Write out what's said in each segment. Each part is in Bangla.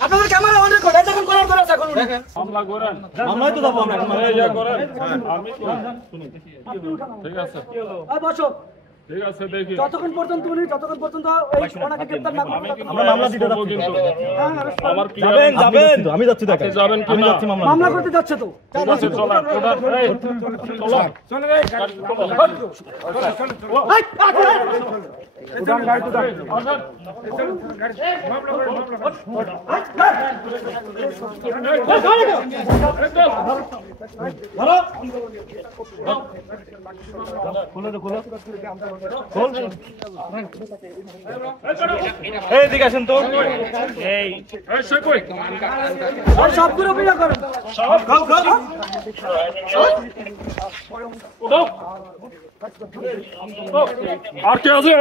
আপনাদের ক্যামেরা অন রেকর্ড এখন করার দরকার আছে এখন দেখেন মামলা করেন মামলায় তো যাবো আমরা এই যা করেন আমি তো ঠিক আছে এই বসো ঠিক আছে দেখি যতক্ষণ পর্যন্ত এই ওনাকে গ্রেফতার না করতে আমরা মামলা দিতে যাচ্ছি আমার কি যাবেন আমি যাচ্ছি দেখেন যাবেন কি আমি না যাচ্ছি মামলা করতে যাচ্ছে তো ঠিক আছে চলো চলো উদান গাড়ি উদান এই দিকে আসেন তো এই সই কই আর সবগুলো বিনা করেন সব খাও উদাও আর কে আছে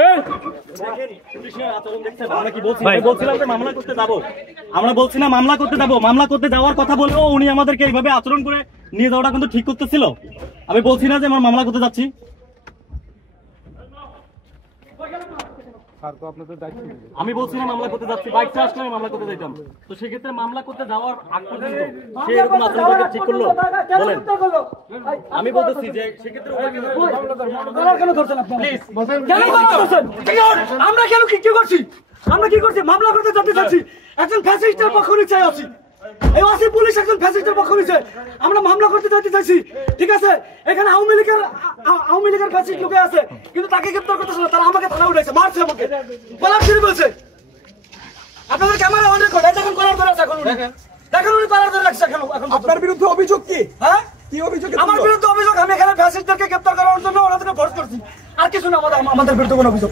আমরা কি বলছি বলছিলাম যে মামলা করতে যাবো আমরা বলছি না মামলা করতে যাবো মামলা করতে যাওয়ার কথা বলেও উনি আমাদেরকে এইভাবে আচরণ করে নিয়ে যাওয়াটা কিন্তু ঠিক করতেছিল আমি বলছি না যে আমরা মামলা করতে যাচ্ছি আমি বলছি না মামলা করতে যাচ্ছি বাইকটা আসলে আমি মামলা করতে যাইতাম তো সেক্ষেত্রে মামলা করতে যাওয়ার আগ পর্যন্ত সে এরকম আচরণ করে ঠিক করলো বলেন আমি বলতেছি যে সেক্ষেত্রে কেন করছেন আপনি প্লিজ কেন করছেন আমরা কেন কি করছি আমরা কি করছি মামলা করতে যেতে চাচ্ছি একজন ফ্যাসিস্টের পক্ষ নিয়ে চাই আছি এই ওসি পুলিশ একজন ফ্যাসিস্টের পক্ষ নিয়ে আমরা মামলা করতে যেতে চাইছি ঠিক আছে এখানে আওয়ামী লীগের ফ্যাসিস্ট লোকে আছে কিন্তু তাকে গ্রেফতার করতেছে না তারা আমাকে থানা উঠাইছে মারছে আমাকে বলার শুরু বলছে আপনাদের ক্যামেরা অন রেকর্ড এখন করার দরকার আছে এখন দেখেন উনি পালার ধরে রাখছে এখন আপনার বিরুদ্ধে অভিযোগ কি? হ্যাঁ কি অভিযোগ? আমার বিরুদ্ধে অভিযোগ আমি এখানে ফ্যাসিস্টদেরকে গ্রেফতার করার জন্য ওনাদেরকে ফোর্স করছি আর কিছু না আমাদের বিরুদ্ধে কোনো অভিযোগ